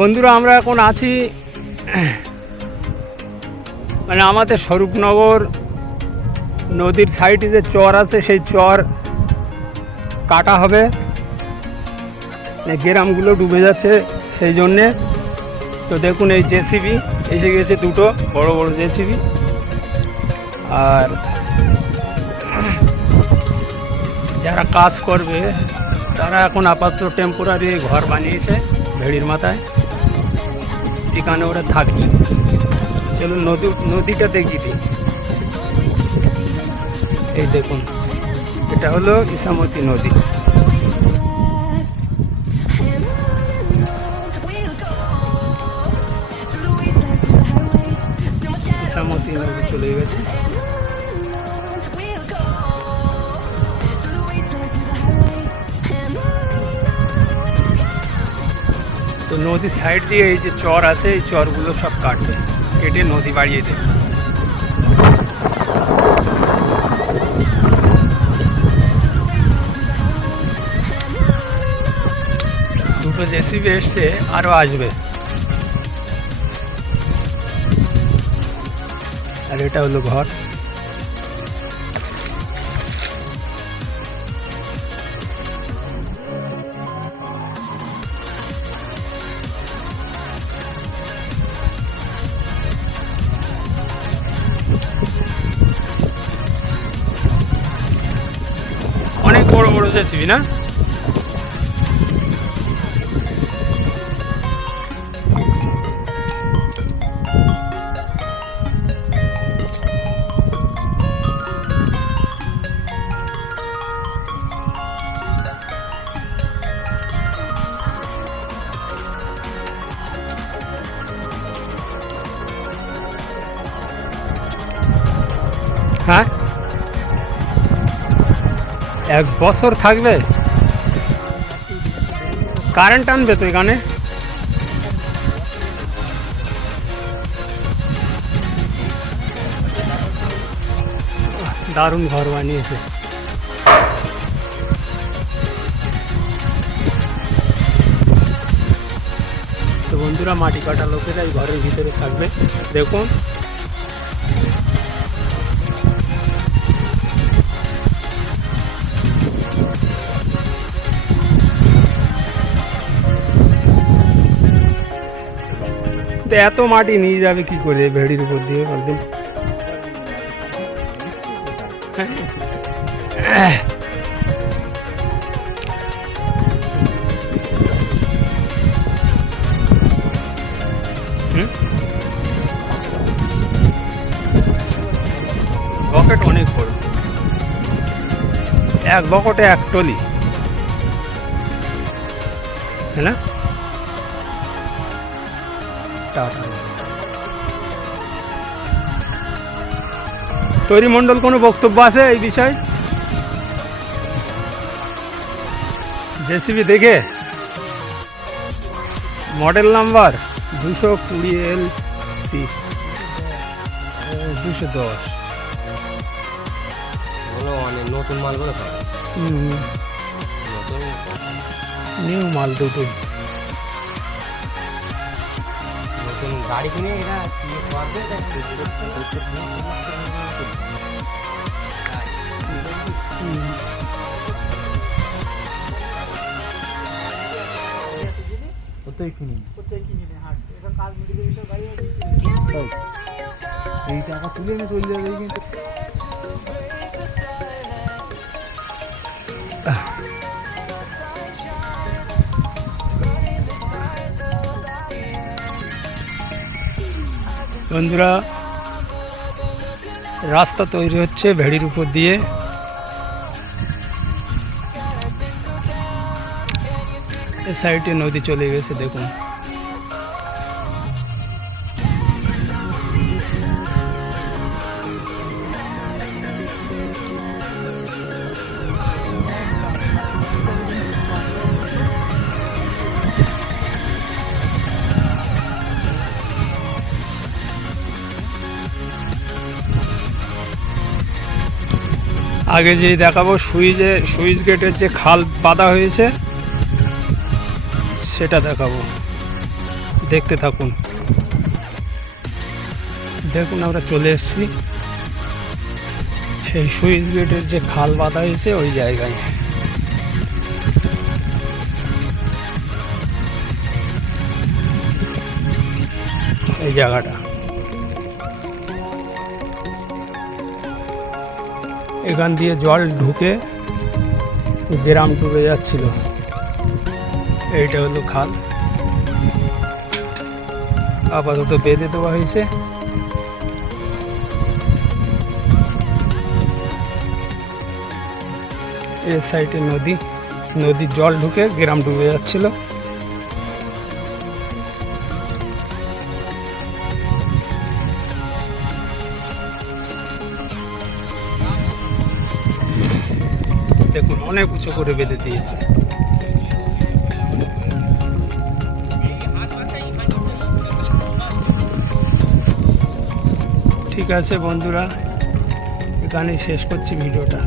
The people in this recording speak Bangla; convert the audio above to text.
বন্ধুরা আমরা এখন আছি মানে আমাদের স্বরূপনগর নদীর সাইডে যে চর আছে সেই চর কাটা হবে, গ্রামগুলো ডুবে যাচ্ছে সেই জন্যে। তো দেখুন এই জেসিবি এসে গেছে, দুটো বড় বড় জেসিবি। আর যারা কাজ করবে তারা এখন আপাতত টেম্পোরারি ঘর বানিয়েছে ভেড়ির মাথায়, এখানে ওরা থাকবে। চলুন নদীটা দেখিয়ে দিই। এই দেখুন, এটা হলো ইসামতি নদী। ইসামতি নদী চলে গেছে। তো নদীর সাইড দিয়ে এই যে চর আছে, এই চরগুলো সব কাটবে, কেটে নদী বাড়িয়ে দেবে। দুটো জেসিবি এসছে, আরও আসবে। আর এটা হলো ঘর। অনেক বড় বড় জেসিবি না? হ্যাঁ, 1 বছর থাকবে। কারেন্ট আনবে তো এখানে। দারুণ ঘর বানিয়েছে। তো বন্ধুরা, মাটি কাটা লোকেরা এই ঘরের ভিতরে থাকবে। দেখুন তো এত মাটি নিয়ে যাবে কি করে ভেড়ির উপর দিয়ে একদিন? বকেট অনেক বড়, 1 বকেটে 1 টলি, হ্যাঁ না? তৈরি মণ্ডল কোনো বক্তব্য আছে এই বিষয়ে? জেসিবি দেখে মডেল নাম্বার 220 LC 210 নতুন মালগুলো নিউ মাল, দুটোই নতুন গাড়ি কিনে এরা করবে। এই টাকা তুলে এনে চলে যাবে কিন্তু। বন্ধুরা, রাস্তা তৈরি হচ্ছে ভেড়ির উপর দিয়ে। এই সাইডে নদী চলে গেছে, দেখুন। আগে যে দেখাবো সুইচ গেটের যে খাল বাঁধা হয়েছে সেটা দেখাবো। দেখতে থাকুন। দেখুন আমরা চলে এসেছি সেই সুইচ গেটের যে খাল বাঁধা হয়েছে ওই জায়গায়। এই জায়গাটা, এখান দিয়ে জল ঢুকে গ্রাম ডুবে যাচ্ছিল। এইটা হলো খাল, আপাতত বেঁধে দেওয়া হয়েছে। এর সাইডে নদী, নদীর জল ঢুকে গ্রাম ডুবে যাচ্ছিল। দেখুন অনেক উঁচু করে বেঁধে দিয়েছে। ঠিক আছে বন্ধুরা, এখানেই শেষ করছি ভিডিওটা।